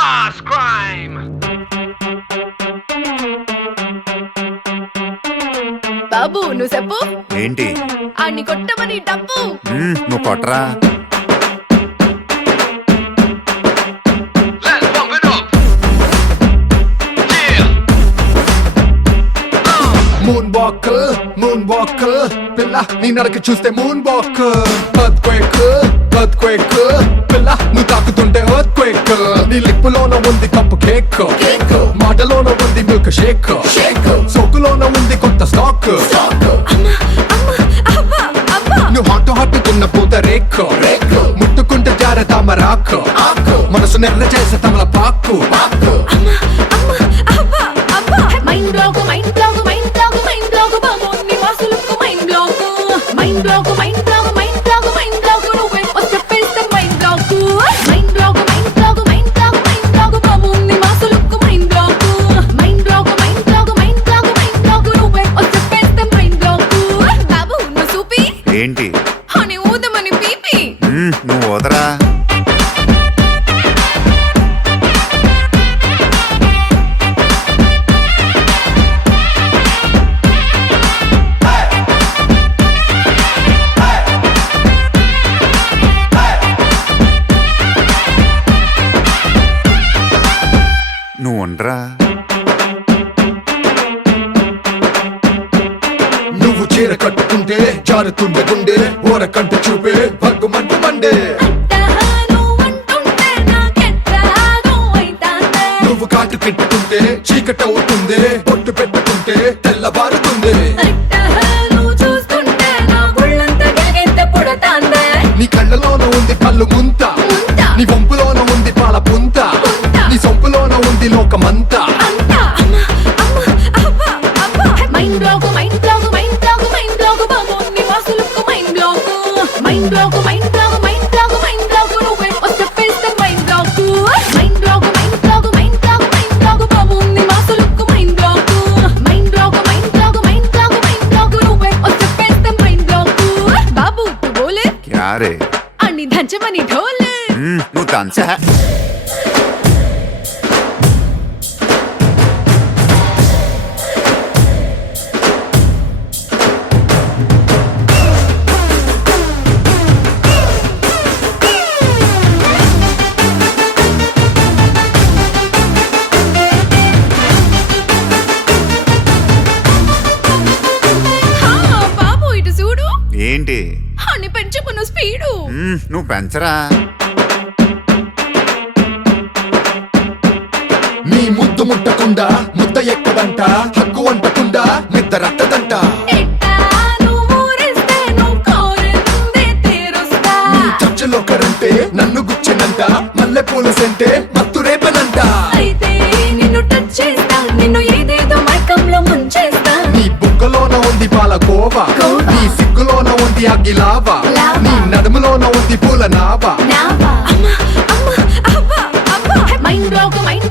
Mass crime. బాబు నువ్వు చెప్పు ఏంటి అన్ని కొట్టమని డబ్బు నువ్వు కొట్టరా Let's bump it up. Yeah. Moon walker పిల్ల నీ నడక చూస్తే మూన్ వాకర్ ఎర్త్క్వేక్ పిల్ల నువ్వు తాకుతుంటే ఎర్త్క్వేక్ నీ లిప్పులోన ఉంది కప్పు కేక్ మాటలోన ఉంది మిల్క్ షేక్ సోకులోన ఉంది కొత్త స్టాక్ నువ్వు హాట్ తిన్న పూత రేక్ ముట్టుకుంటే జార తామరాక్ మనసు నెర్ర చేసే తమల పాకు mind block mind block mind block mind block బాబు నీ వాసులకు mind block mind block mind block mind block mind block నువ్వే వచ్చేస్తే mind block mind block mind block mind block mind block బాబు నీ వాసులకు mind block mind block mind block mind block mind block నువ్వే వచ్చేస్తే మైండ్ బ్లాక్ బాబు నువ్వు చూపి ఏంటి అని ఊదమని పీపి నువ్వు వదరా నువ్వు ఉండరా నువ్వు చీర కట్టుకుంటే జారుతుండే గుండె ఓర కంట చూపే భగ్గుమంట మండే నువ్వు కాటు పెట్టుకుంటే చీకట అవుతుంది పొట్టు పెట్టుకుంటే తెల్లబారుతుంది నీ కళ్ళలోన ఉంది పళ్ళు ముంత నీ వంపులోన ఉంది పాల పుంత నీ సొంపులోన ఉంది లోకమంతా mind block mind block mind block mind block బాబు నీ వాసులకు mind block mind block mind block mind block mind block నువ్వే వచ్చేస్తే mind block mind block mind block mind block mind block బాబు నీ వాసులకు mind block mind block mind block mind block mind block నువ్వే వచ్చేస్తే మైండ్ బ్లాక్ బాబు తు బోలే క్యా రే అన్ని దంచమని ఢోలే నువ్వు తంచా హా బాబు ఇటు చూడు ఏంటి అని పెంచుకున్న స్పీడు నువ్వు పెంచరా నీ ముద్దు ముట్టకుండా ముద్ద ఎక్కదంట హక్కు వంటకుండా మిద్ద రట్టదంట నీ చర్చలో కరంటే నన్ను గుచ్చినంట మల్లె పూల సెంటే మత్తు రేపనంట నీ బుగ్గలోన ఉంది పాల కోవా నీ సిగ్గులోన ఉంది అగ్గిలావా నీ నడుములోన ఉంది పూల నావా మైండ్ బ్లాక్ మైండ్